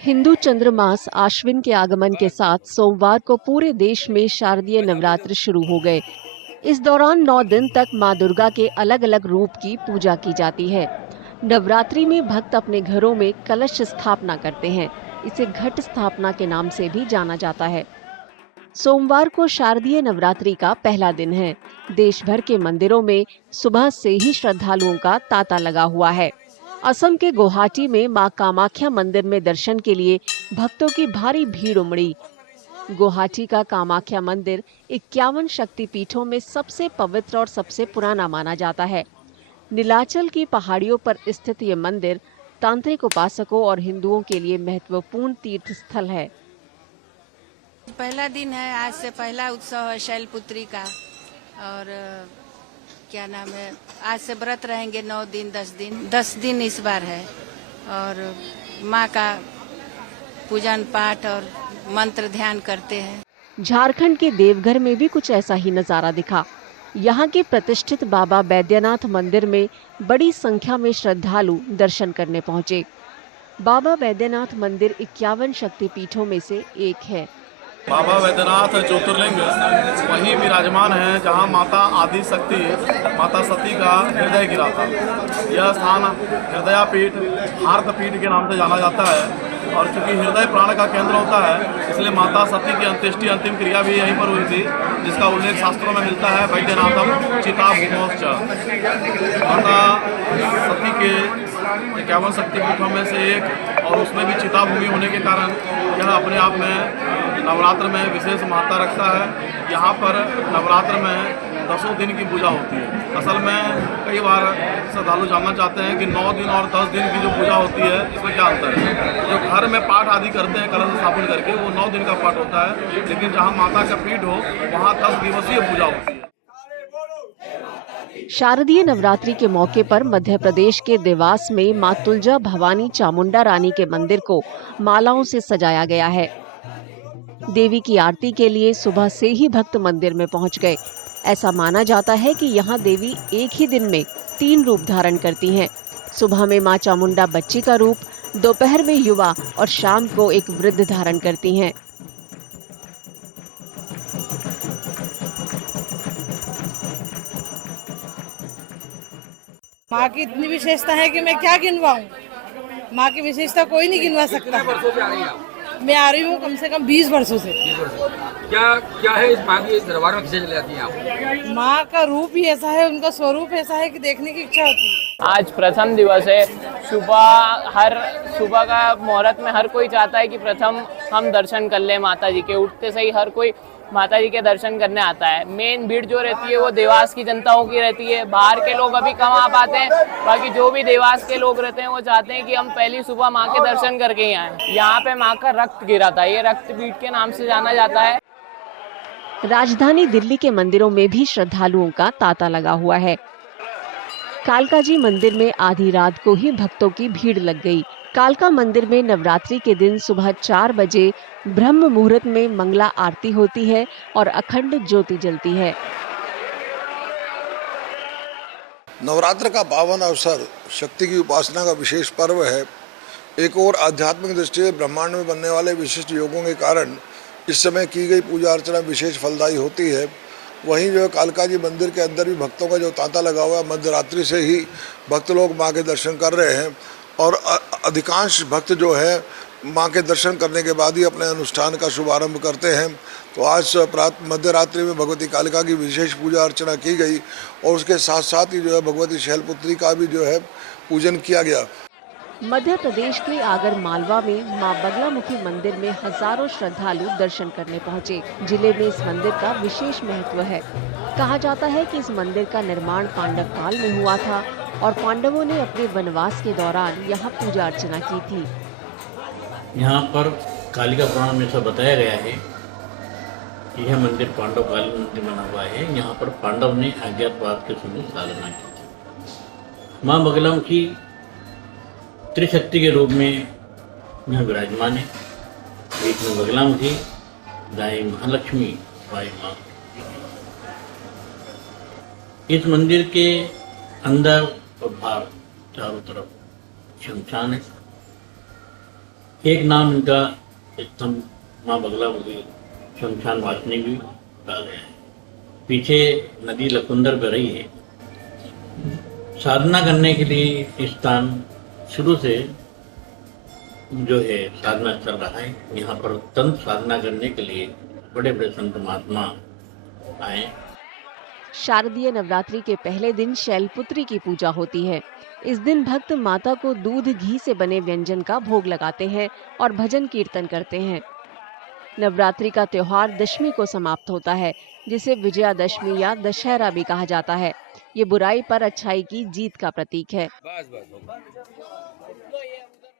हिंदू चंद्रमास आश्विन के आगमन के साथ सोमवार को पूरे देश में शारदीय नवरात्र शुरू हो गए। इस दौरान 9 दिन तक मां दुर्गा के अलग अलग रूप की पूजा की जाती है। नवरात्रि में भक्त अपने घरों में कलश स्थापना करते हैं। इसे घट स्थापना के नाम से भी जाना जाता है। सोमवार को शारदीय नवरात्रि का पहला दिन है। देश भर के मंदिरों में सुबह से ही श्रद्धालुओं का तांता लगा हुआ है। असम के गुवाहाटी में मां कामाख्या मंदिर में दर्शन के लिए भक्तों की भारी भीड़ उमड़ी। गुवाहाटी का कामाख्या मंदिर 51 शक्तिपीठों में सबसे पवित्र और सबसे पुराना माना जाता है। नीलाचल की पहाड़ियों पर स्थित ये मंदिर तांत्रिक उपासकों और हिंदुओं के लिए महत्वपूर्ण तीर्थ स्थल है। पहला दिन है, आज से पहला उत्सव है शैलपुत्री का। और क्या नाम है, आज से व्रत रहेंगे 9 दिन 10 दिन इस बार है। और माँ का पूजन पाठ और मंत्र ध्यान करते हैं। झारखंड के देवघर में भी कुछ ऐसा ही नजारा दिखा। यहाँ के प्रतिष्ठित बाबा बैद्यनाथ मंदिर में बड़ी संख्या में श्रद्धालु दर्शन करने पहुँचे। बाबा बैद्यनाथ मंदिर 51 शक्तिपीठों में से एक है। बाबा बैद्यनाथ ज्योतिर्लिंग वहीं विराजमान है जहां माता आदि शक्ति माता सती का हृदय गिरा था। यह स्थान हृदयापीठ हार्थपीठ के नाम से जाना जाता है। और चूंकि हृदय प्राण का केंद्र होता है, इसलिए माता सती की अंत्येष्टि अंतिम क्रिया भी यहीं पर हुई थी, जिसका उल्लेख शास्त्रों में मिलता है। वैद्यनाथम चिता भूमोश्च। माता सती के 51 शक्तिपीठों में से एक, और उसमें भी चिता भूमि होने के कारण यह अपने आप में नवरात्र में विशेष महत्ता रखता है। यहाँ पर नवरात्र में 10 दिन की पूजा होती है। असल में कई बार श्रद्धालु जानना चाहते हैं कि 9 दिन और 10 दिन की जो पूजा होती है, इसमें क्या अंतर है। जो घर में पाठ आदि करते हैं कलश स्थापन करके, वो 9 दिन का पाठ होता है, लेकिन जहाँ माता का पीठ हो वहाँ 10 दिवसीय पूजा होती है। शारदीय नवरात्रि के मौके पर मध्य प्रदेश के देवास में मां तुलजा भवानी चामुंडा रानी के मंदिर को मालाओं से सजाया गया है। देवी की आरती के लिए सुबह से ही भक्त मंदिर में पहुंच गए। ऐसा माना जाता है कि यहाँ देवी एक ही दिन में 3 रूप धारण करती हैं। सुबह में मां चामुंडा बच्ची का रूप, दोपहर में युवा और शाम को एक वृद्ध धारण करती हैं। माँ की इतनी विशेषता है कि मैं क्या गिनवाऊं। माँ की विशेषता कोई नहीं गिनवा सकता। मैं आ रही हूँ कम से कम 20 वर्षों से। क्या है इस माँ के दरबार में किसे चले जाती हैं आप? माँ का रूप ही ऐसा है, उनका स्वरूप ऐसा है कि देखने की इच्छा होती है। आज प्रथम दिवस है। सुबह का मुहूर्त में हर कोई चाहता है कि प्रथम हम दर्शन कर लें माता जी के। उठते से ही हर कोई माता जी के दर्शन करने आता है। मेन भीड़ जो रहती है वो देवास की जनताओं की रहती है। बाहर के लोग अभी कम आ पाते हैं। बाकी जो भी देवास के लोग रहते हैं वो चाहते हैं कि हम पहली सुबह माँ के दर्शन करके ही आए। यहाँ पे माँ का रक्त गिरा था, ये रक्तपीठ के नाम से जाना जाता है। राजधानी दिल्ली के मंदिरों में भी श्रद्धालुओं का तांता लगा हुआ है। कालका जी मंदिर में आधी रात को ही भक्तों की भीड़ लग गई। कालका मंदिर में नवरात्रि के दिन सुबह 4 बजे ब्रह्म मुहूर्त में मंगला आरती होती है और अखंड ज्योति जलती है। नवरात्र का पावन अवसर शक्ति की उपासना का विशेष पर्व है। एक और आध्यात्मिक दृष्टि से ब्रह्मांड में बनने वाले विशिष्ट योगों के कारण इस समय की गई पूजा अर्चना विशेष फलदायी होती है। वहीं जो कालका जी मंदिर के अंदर भी भक्तों का जो तांता लगा हुआ है, मध्यरात्रि से ही भक्त लोग माँ के दर्शन कर रहे हैं। और अधिकांश भक्त जो है माँ के दर्शन करने के बाद ही अपने अनुष्ठान का शुभारंभ करते हैं। तो आज मध्यरात्रि में भगवती कालिका की विशेष पूजा अर्चना की गई और उसके साथ साथ ही जो है भगवती शैलपुत्री का भी जो है पूजन किया गया। मध्य प्रदेश के आगर मालवा में मां बगलामुखी मंदिर में हजारों श्रद्धालु दर्शन करने पहुंचे। जिले में इस मंदिर का विशेष महत्व है। कहा जाता है कि इस मंदिर का निर्माण पांडव काल में हुआ था और पांडवों ने अपने वनवास के दौरान यहाँ पूजा अर्चना की थी। यहाँ पर कालिका पुराण में ऐसा बताया गया है कि यह मंदिर पांडव काल मंदिर बना हुआ है। यहाँ पर पांडव ने अज्ञातवास के समय साधना की थी। माँ बगलामुखी त्रिशक्ति के रूप में यहाँ विराजमान है। एक में बगलामुखी, दाई महालक्ष्मी, बाई माँ। इस मंदिर के अंदर और बाहर चारों तरफ शमशान है। एक नाम इनका स्तंभ माँ बगलामुखी शमशान वासनी भी कहा गया है। पीछे नदी लकुंदर बह रही है। साधना करने के लिए इस स्थान शुरू से जो है साधना चल रहा है। यहाँ पर तंत्र साधना करने के लिए बड़े बड़े संत महात्मा आए। शारदीय नवरात्रि के पहले दिन शैलपुत्री की पूजा होती है। इस दिन भक्त माता को दूध घी से बने व्यंजन का भोग लगाते हैं और भजन कीर्तन करते हैं। नवरात्रि का त्योहार दशमी को समाप्त होता है, जिसे विजयादशमी या दशहरा भी कहा जाता है। ये बुराई पर अच्छाई की जीत का प्रतीक है। बस